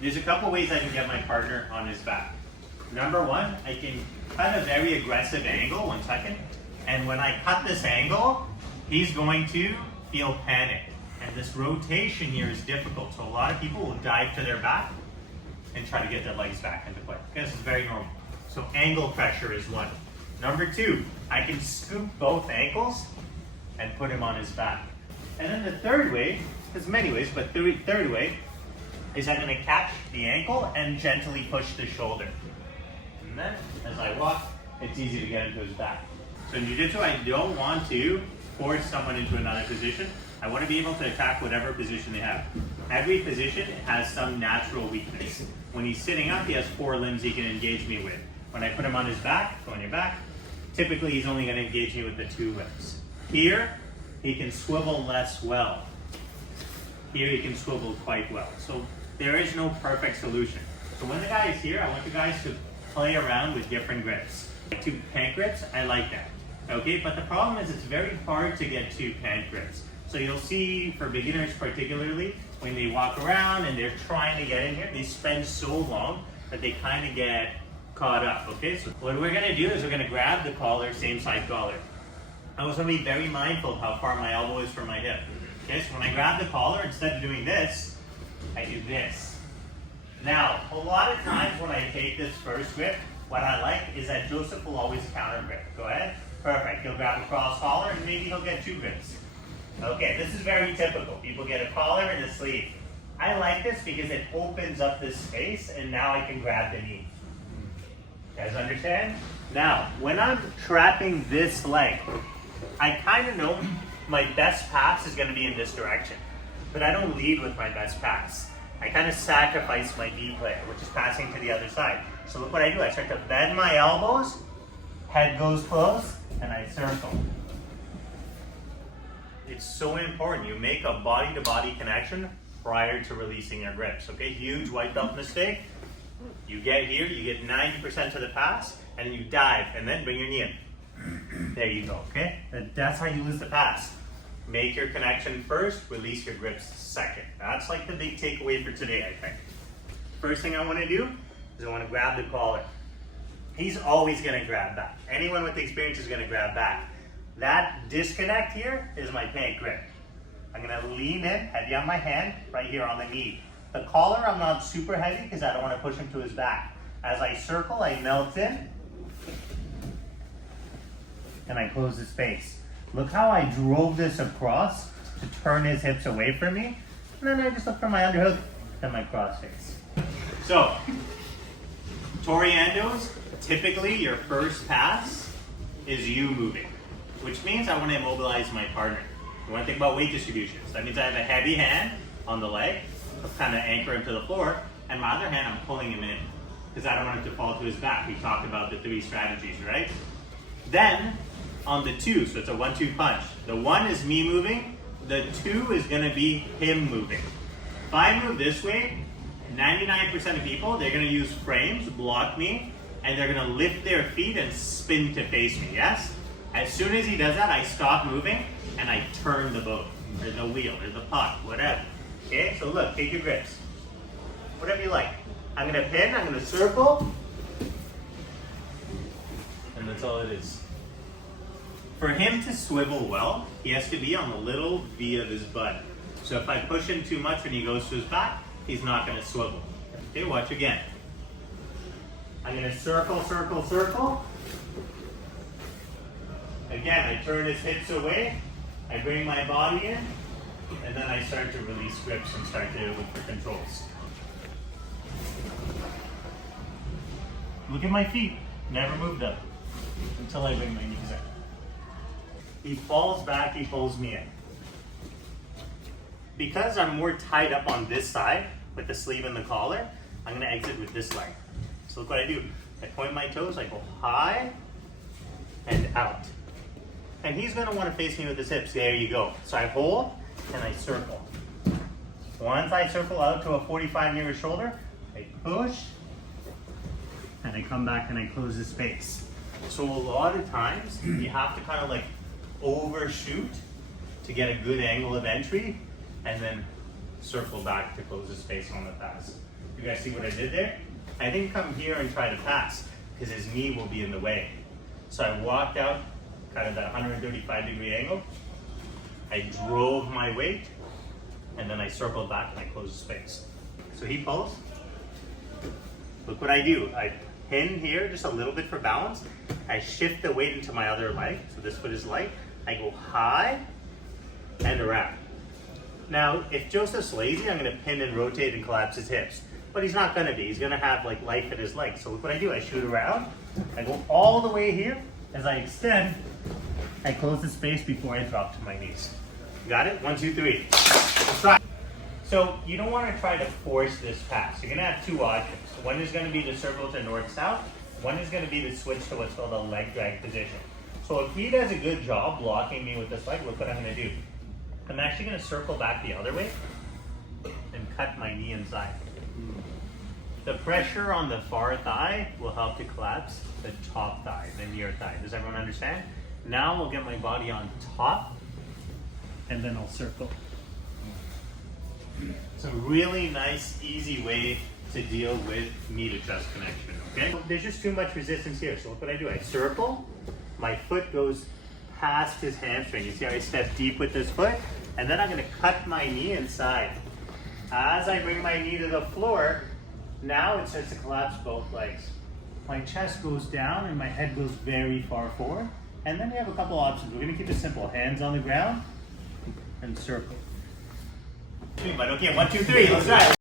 There's a couple ways I can get my partner on his back. Number one, I can cut a very aggressive angle, 1 second, and when I cut this angle, he's going to feel panic. And this rotation here is difficult, so a lot of people will dive to their back and try to get their legs back into play. Okay, this is very normal. So angle pressure is one. Number two, I can scoop both ankles and put him on his back. And then the third way, there's many ways, but the third way is I'm going to catch the ankle and gently push the shoulder. And then as I walk, it's easy to get into his back. So in jiu-jitsu, I don't want to force someone into another position. I want to be able to attack whatever position they have. Every position has some natural weakness. When he's sitting up, he has 4 limbs he can engage me with. When I put him on his back, go on your back, typically he's only going to engage me with the 2 limbs. Here, he can swivel less well. Here, he can swivel quite well. So there is no perfect solution. So when the guy is here, I want the guys to play around with different grips. 2 pant grips, I like that. Okay, but the problem is it's very hard to get 2 pant grips. So you'll see, for beginners particularly, when they walk around and they're trying to get in here, they spend so long that they kind of get caught up, okay? So what we're gonna do is we're gonna grab the collar, same side collar. I also want to be very mindful of how far my elbow is from my hip. Okay, so when I grab the collar, instead of doing this, I do this. Now, a lot of times when I take this first grip, what I like is that Joseph will always counter grip. Go ahead. Perfect. He'll grab a cross collar and maybe he'll get 2 grips. Okay, this is very typical. People get a collar and a sleeve. I like this because it opens up this space and now I can grab the knee. You guys understand? Now, when I'm trapping this leg, I kind of know my best pass is going to be in this direction, but I don't lead with my best pass. I kind of sacrifice my D player, which is passing to the other side. So look what I do. I start to bend my elbows, head goes close, and I circle. It's so important you make a body-to-body connection prior to releasing your grips. Okay, huge white belt mistake. You get here, you get 90% of the pass, and then you dive, and then bring your knee in. There you go, okay? That's how you lose the pass. Make your connection first, release your grips second. That's like the big takeaway for today, I think. First thing I want to do is I want to grab the collar. He's always going to grab back. Anyone with experience is going to grab back. That disconnect here is my pant grip. I'm going to lean in, heavy on my hand, right here on the knee. The collar, I'm not super heavy because I don't want to push him to his back. As I circle, I melt in, and I close the space. Look how I drove this across to turn his hips away from me, and then I just look for my underhook and my cross face. So, Torreandos, typically your first pass is you moving, which means I want to immobilize my partner. You want to think about weight distributions. That means I have a heavy hand on the leg, kind of anchor him to the floor, and my other hand I'm pulling him in because I don't want him to fall to his back. We talked about the 3 strategies, right? Then on the 2, so it's a 1-2 punch. The 1 is me moving, the 2 is going to be him moving. If I move this way, 99% of people, they're going to use frames, block me, and they're going to lift their feet and spin to face me, yes? As soon as he does that, I stop moving and I turn the boat. There's a wheel, there's a puck, whatever. Okay, so look, take your grips. Whatever you like. I'm going to pin, I'm going to circle, and that's all it is. For him to swivel well, he has to be on the little V of his butt. So if I push him too much when he goes to his back, he's not going to swivel. Okay, watch again. I'm going to circle, circle, circle. Again, I turn his hips away, I bring my body in, and then I start to release grips and start to look for controls. Look at my feet, never move them until I bring my knees in. He falls back, he pulls me in. Because I'm more tied up on this side with the sleeve and the collar, I'm going to exit with this leg. So look what I do. I point my toes, I go high and out. And he's going to want to face me with his hips. There you go. So I hold and I circle. Once I circle out to a 45 near his shoulder, I push and I come back and I close the space. So a lot of times you have to kind of like overshoot to get a good angle of entry and then circle back to close the space on the pass. You guys see what I did there? I didn't come here and try to pass because his knee will be in the way. So I walked out kind of that 135-degree angle. I drove my weight, and then I circled back and I closed the space. So he pulls. Look what I do. I pin here just a little bit for balance. I shift the weight into my other leg, so this foot is light. I go high and around. Now, if Joseph's lazy, I'm gonna pin and rotate and collapse his hips. But he's not gonna be. He's gonna have like life in his legs. So look what I do. I shoot around. I go all the way here. As I extend, I close the space before I drop to my knees. Got it? 1, 2, 3. Let's try. So you don't want to try to force this pass. You're going to have two objects. One is going to be the circle to north-south. One is going to be the switch to what's called a leg drag position. So if he does a good job blocking me with this leg, look what I'm going to do. I'm actually going to circle back the other way and cut my knee inside. The pressure on the far thigh will help to collapse the top thigh, the near thigh. Does everyone understand? Now I'll get my body on top and then I'll circle. It's a really nice, easy way to deal with knee to chest connection, okay? There's just too much resistance here, so look what I do. I circle, my foot goes past his hamstring. You see how I step deep with this foot? And then I'm gonna cut my knee inside. As I bring my knee to the floor, now it starts to collapse both legs. My chest goes down and my head goes very far forward. And then we have a couple options. We're gonna keep it simple. Hands on the ground and circle. But okay, 1, 2, 3, let's try it.